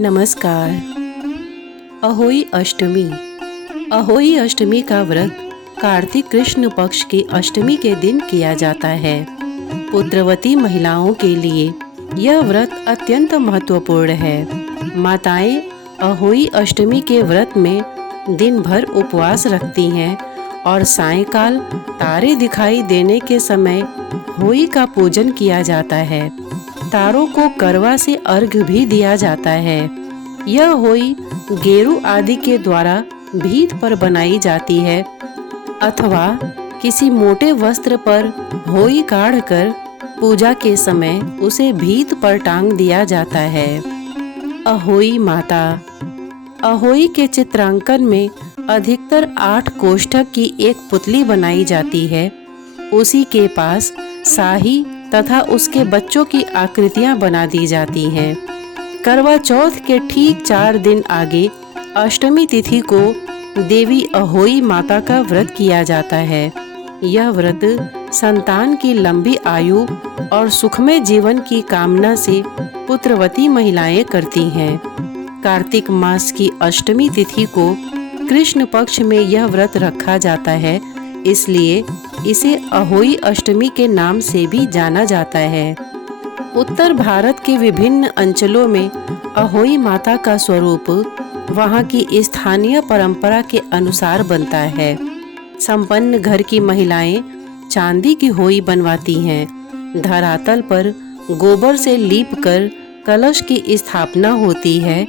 नमस्कार। अहोई अष्टमी। अहोई अष्टमी का व्रत कार्तिक कृष्ण पक्ष की अष्टमी के दिन किया जाता है। पुत्रवती महिलाओं के लिए यह व्रत अत्यंत महत्वपूर्ण है। माताएं अहोई अष्टमी के व्रत में दिन भर उपवास रखती हैं और सायंकाल तारे दिखाई देने के समय होई का पूजन किया जाता है। तारों को करवा से अर्घ्य भी दिया जाता है। यह होई गेरू आदि के द्वारा भीत पर बनाई जाती है अथवा किसी मोटे वस्त्र पर होई काढ़कर पूजा के समय उसे भीत पर टांग दिया जाता है। अहोई माता। अहोई के चित्रांकन में अधिकतर 8 कोष्ठक की एक पुतली बनाई जाती है। उसी के पास शाही तथा उसके बच्चों की आकृतियां बना दी जाती हैं। करवा चौथ के ठीक 4 दिन आगे अष्टमी तिथि को देवी अहोई माता का व्रत किया जाता है। यह व्रत संतान की लंबी आयु और सुखमय जीवन की कामना से पुत्रवती महिलाएं करती हैं। कार्तिक मास की अष्टमी तिथि को कृष्ण पक्ष में यह व्रत रखा जाता है, इसलिए इसे अहोई अष्टमी के नाम से भी जाना जाता है। उत्तर भारत के विभिन्न अंचलों में अहोई माता का स्वरूप वहां की स्थानीय परंपरा के अनुसार बनता है। संपन्न घर की महिलाएं चांदी की होई बनवाती हैं। धरातल पर गोबर से लीपकर कलश की स्थापना होती है।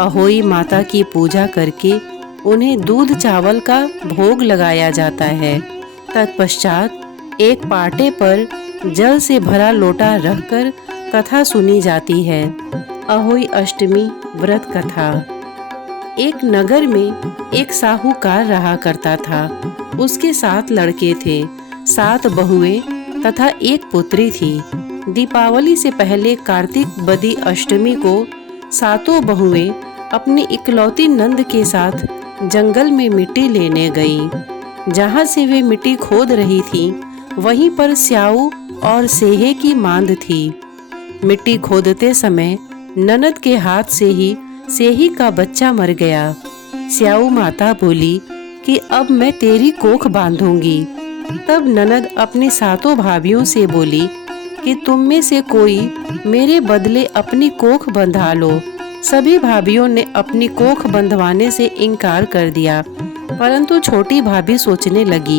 अहोई माता की पूजा करके उन्हें दूध चावल का भोग लगाया जाता है। तत्पश्चात एक पाटे पर जल से भरा लोटा रखकर कथा सुनी जाती है। अहोई अष्टमी व्रत कथा। एक नगर में एक साहूकार रहा करता था। उसके 7 लड़के थे, 7 बहुएं तथा एक पुत्री थी। दीपावली से पहले कार्तिक बदी अष्टमी को 7 बहुएं अपनी इकलौती नंद के साथ जंगल में मिट्टी लेने गईं। जहाँ से वे मिट्टी खोद रही थीं, वहीं पर स्याऊ और सेहे की मांद थी। मिट्टी खोदते समय ननद के हाथ से ही सेही का बच्चा मर गया। स्याऊ माता बोली कि अब मैं तेरी कोख बांधूंगी। तब ननद अपनी 7 भाभियों से बोली कि तुम में से कोई मेरे बदले अपनी कोख बंधा लो। सभी भाभियों ने अपनी कोख बंधवाने से इनकार कर दिया, परंतु छोटी भाभी सोचने लगी,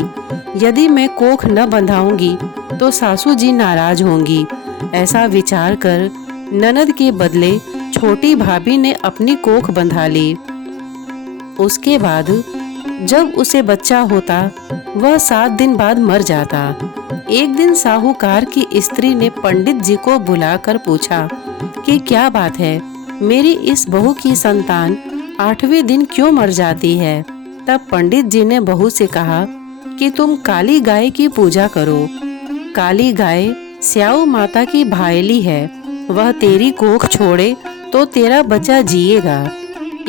यदि मैं कोख न बंधाऊंगी तो सासू जी नाराज होंगी। ऐसा विचार कर ननद के बदले छोटी भाभी ने अपनी कोख बंधा ली। उसके बाद जब उसे बच्चा होता, वह 7 दिन बाद मर जाता। एक दिन साहूकार की स्त्री ने पंडित जी को बुलाकर पूछा कि क्या बात है, मेरी इस बहू की संतान 8वें दिन क्यों मर जाती है। तब पंडित जी ने बहू से कहा कि तुम काली गाय की पूजा करो। काली गाय स्याऊ माता की भायली है, वह तेरी कोख छोड़े तो तेरा बच्चा जिएगा।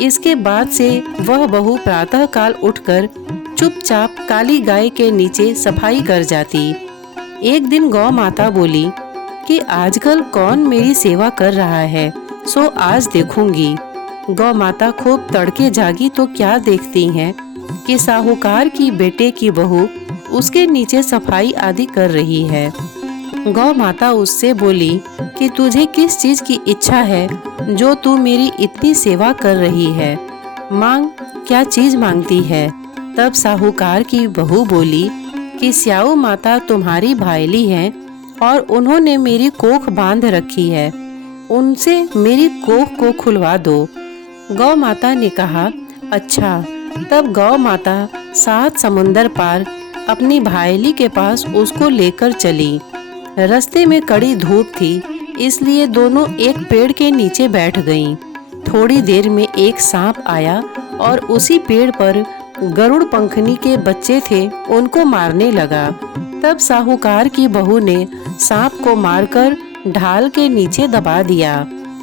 इसके बाद से वह बहू प्रातः काल उठकर चुपचाप काली गाय के नीचे सफाई कर जाती। एक दिन गौ माता बोली कि आजकल कौन मेरी सेवा कर रहा है, सो आज देखूंगी। गौ माता खूब तड़के जागी तो क्या देखती हैं कि साहूकार की बेटे की बहू उसके नीचे सफाई आदि कर रही है। गौ माता उससे बोली कि तुझे किस चीज की इच्छा है जो तू मेरी इतनी सेवा कर रही है, मांग, क्या चीज मांगती है। तब साहूकार की बहू बोली कि स्याऊ माता तुम्हारी भायली हैं और उन्होंने मेरी कोख बांध रखी है, उनसे मेरी कोख को खुलवा दो। गौ माता ने कहा, अच्छा। तब गौ माता 7 समुंदर पार अपनी भायली के पास उसको लेकर चली। रास्ते में कड़ी धूप थी, इसलिए दोनों एक पेड़ के नीचे बैठ गईं। थोड़ी देर में एक सांप आया और उसी पेड़ पर गरुड़ पंखनी के बच्चे थे, उनको मारने लगा। तब साहूकार की बहू ने सांप को मारकर ढाल के नीचे दबा दिया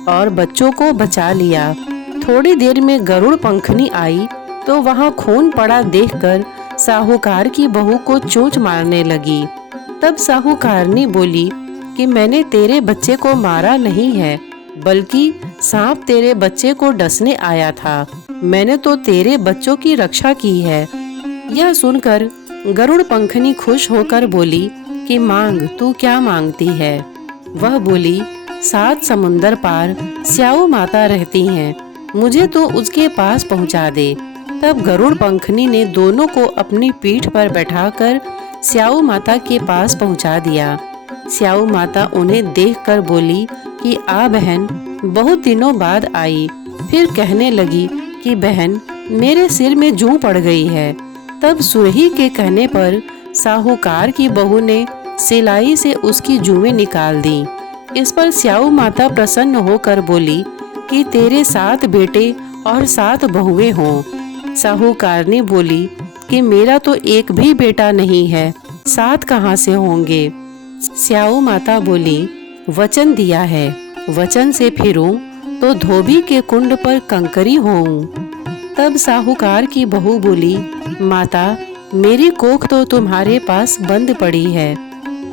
और बच्चों को बचा लिया। थोड़ी देर में गरुड़ पंखनी आई तो वहां खून पड़ा देखकर साहूकार की बहू को चोंच मारने लगी। तब साहूकारनी बोली कि मैंने तेरे बच्चे को मारा नहीं है, बल्कि सांप तेरे बच्चे को डसने आया था। मैंने तो तेरे बच्चों की रक्षा की है। यह सुनकर गरुड़ पंखनी खुश होकर बोली कि मांग, तू क्या मांगती है? वह बोली, 7 समुंदर पार स्याऊ माता रहती हैं, मुझे तो उसके पास पहुंचा दे। तब गरुड़ पंखनी ने दोनों को अपनी पीठ पर बैठाकर स्याऊ माता के पास पहुंचा दिया। स्याऊ माता उन्हें देखकर बोली कि आ बहन, बहुत दिनों बाद आई। फिर कहने लगी कि बहन, मेरे सिर में जूं पड़ गई है। तब सुरही के कहने पर साहूकार की बहू ने सिलाई से उसकी जूएं निकाल दी। इस पर स्याऊ माता प्रसन्न होकर बोली कि तेरे 7 बेटे और 7 बहुएं हों। साहूकारनी बोली कि मेरा तो एक भी बेटा नहीं है, 7 कहाँ से होंगे? स्याऊ माता बोली, वचन दिया है, वचन से फिरूं तो धोबी के कुंड पर कंकरी होऊं। तब साहूकार की बहू बोली, माता, मेरी कोख तो तुम्हारे पास बंद पड़ी है।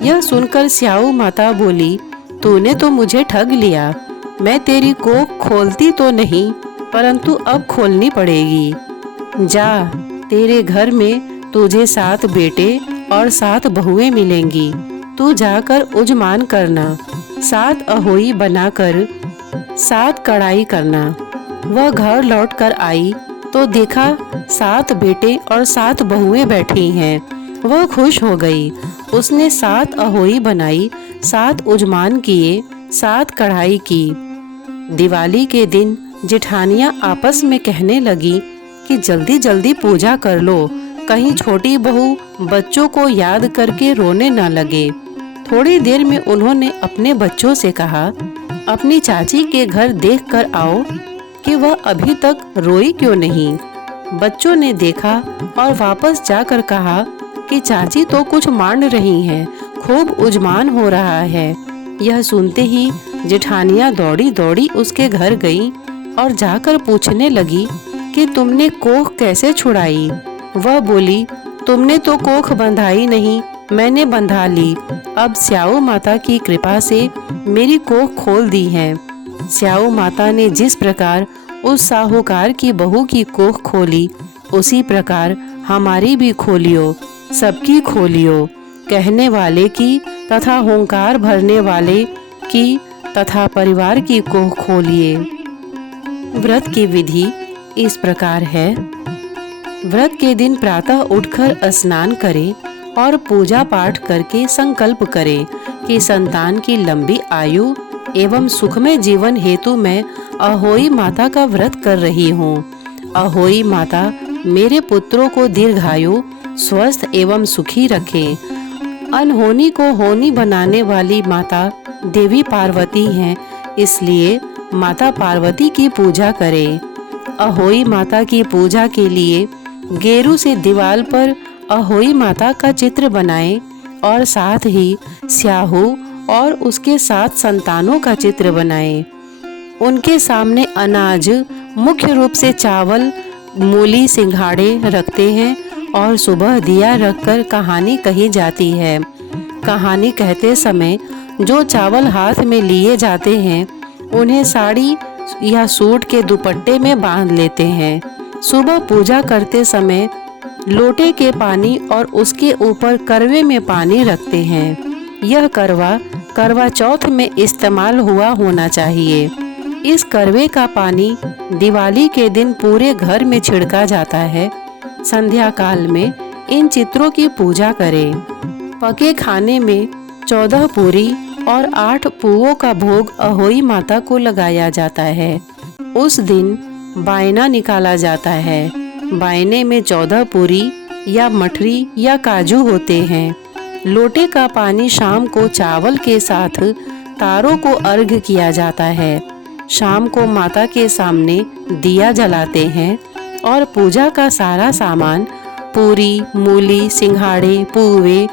यह सुनकर स्याऊ माता बोली, तूने तो मुझे ठग लिया। मैं तेरी कोख खोलती तो नहीं, परंतु अब खोलनी पड़ेगी। जा, तेरे घर में तुझे 7 बेटे और 7 बहुएं मिलेंगी। तू जाकर उजमान करना, 7 अहोई बनाकर 7 कढ़ाई करना। वह घर लौट कर आई तो देखा 7 बेटे और 7 बहुएं बैठी हैं। वह खुश हो गई। उसने 7 अहोई बनाई, 7 उजमान किए, 7 कढ़ाई की। दिवाली के दिन जेठानियां आपस में कहने लगी कि जल्दी जल्दी पूजा कर लो, कहीं छोटी बहू बच्चों को याद करके रोने न लगे। थोड़ी देर में उन्होंने अपने बच्चों से कहा, अपनी चाची के घर देख कर आओ कि वह अभी तक रोई क्यों नहीं। बच्चों ने देखा और वापस जाकर कहा कि चाची तो कुछ मांड रही हैं, खूब उजमान हो रहा है। यह सुनते ही जेठानियां दौड़ी दौड़ी उसके घर गईं और जाकर पूछने लगी कि तुमने कोख कैसे छुड़ाई। वह बोली, तुमने तो कोख बंधाई नहीं, मैंने बंधा ली। अब स्याऊ माता की कृपा से मेरी कोख खोल दी है। स्याऊ माता ने जिस प्रकार उस साहूकार की बहू की कोख खोली, उसी प्रकार हमारी भी खोलियो, सबकी खोलियो। कहने वाले की तथा हुंकार भरने वाले की तथा परिवार की कोख खोलिए। व्रत की विधि इस प्रकार है। व्रत के दिन प्रातः उठकर स्नान करें और पूजा पाठ करके संकल्प करें कि संतान की लंबी आयु एवं सुखमय जीवन हेतु मैं अहोई माता का व्रत कर रही हूँ। अहोई माता मेरे पुत्रों को दीर्घायु, स्वस्थ एवं सुखी रखे। अनहोनी को होनी बनाने वाली माता देवी पार्वती हैं, इसलिए माता पार्वती की पूजा करें। अहोई माता की पूजा के लिए गेरू से दीवार पर अहोई माता का चित्र बनाएं और साथ ही स्याहू और उसके 7 संतानों का चित्र बनाएं। उनके सामने अनाज, मुख्य रूप से चावल, मूली, सिंघाड़े रखते हैं और सुबह दिया रखकर कहानी कही जाती है। कहानी कहते समय जो चावल हाथ में लिए जाते हैं उन्हें साड़ी या सूट के दुपट्टे में बांध लेते हैं। सुबह पूजा करते समय लोटे के पानी और उसके ऊपर करवे में पानी रखते हैं। यह करवा चौथ में इस्तेमाल हुआ होना चाहिए। इस करवे का पानी दिवाली के दिन पूरे घर में छिड़का जाता है। संध्या काल में इन चित्रों की पूजा करें। पके खाने में 14 पूरी और 8 पुओं का भोग अहोई माता को लगाया जाता है। उस दिन बायना निकाला जाता है। बायने में 14 पूरी या मठरी या काजू होते हैं। लोटे का पानी शाम को चावल के साथ तारों को अर्घ किया जाता है। शाम को माता के सामने दिया जलाते हैं और पूजा का सारा सामान, पूरी, मूली, सिंघाड़े, पुए,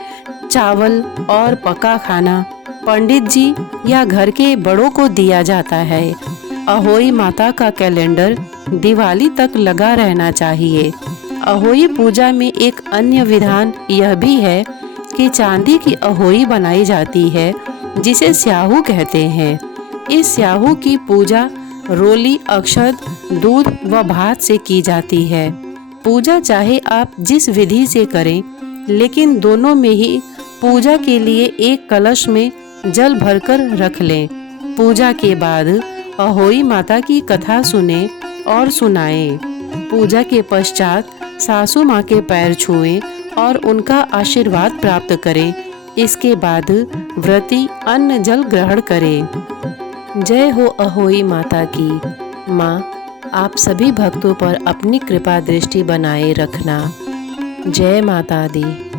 चावल और पका खाना पंडित जी या घर के बड़ों को दिया जाता है। अहोई माता का कैलेंडर दिवाली तक लगा रहना चाहिए। अहोई पूजा में एक अन्य विधान यह भी है कि चांदी की अहोई बनाई जाती है जिसे स्याहू कहते हैं। इस स्याहू की पूजा रोली, अक्षत, दूध व भात से की जाती है। पूजा चाहे आप जिस विधि से करें, लेकिन दोनों में ही पूजा के लिए एक कलश में जल भरकर रख लें। पूजा के बाद अहोई माता की कथा सुने और सुनाएं। पूजा के पश्चात सासू माँ के पैर छुएं और उनका आशीर्वाद प्राप्त करें। इसके बाद व्रती अन्न जल ग्रहण करें। जय हो अहोई माता की। माँ, आप सभी भक्तों पर अपनी कृपा दृष्टि बनाए रखना। जय माता दी।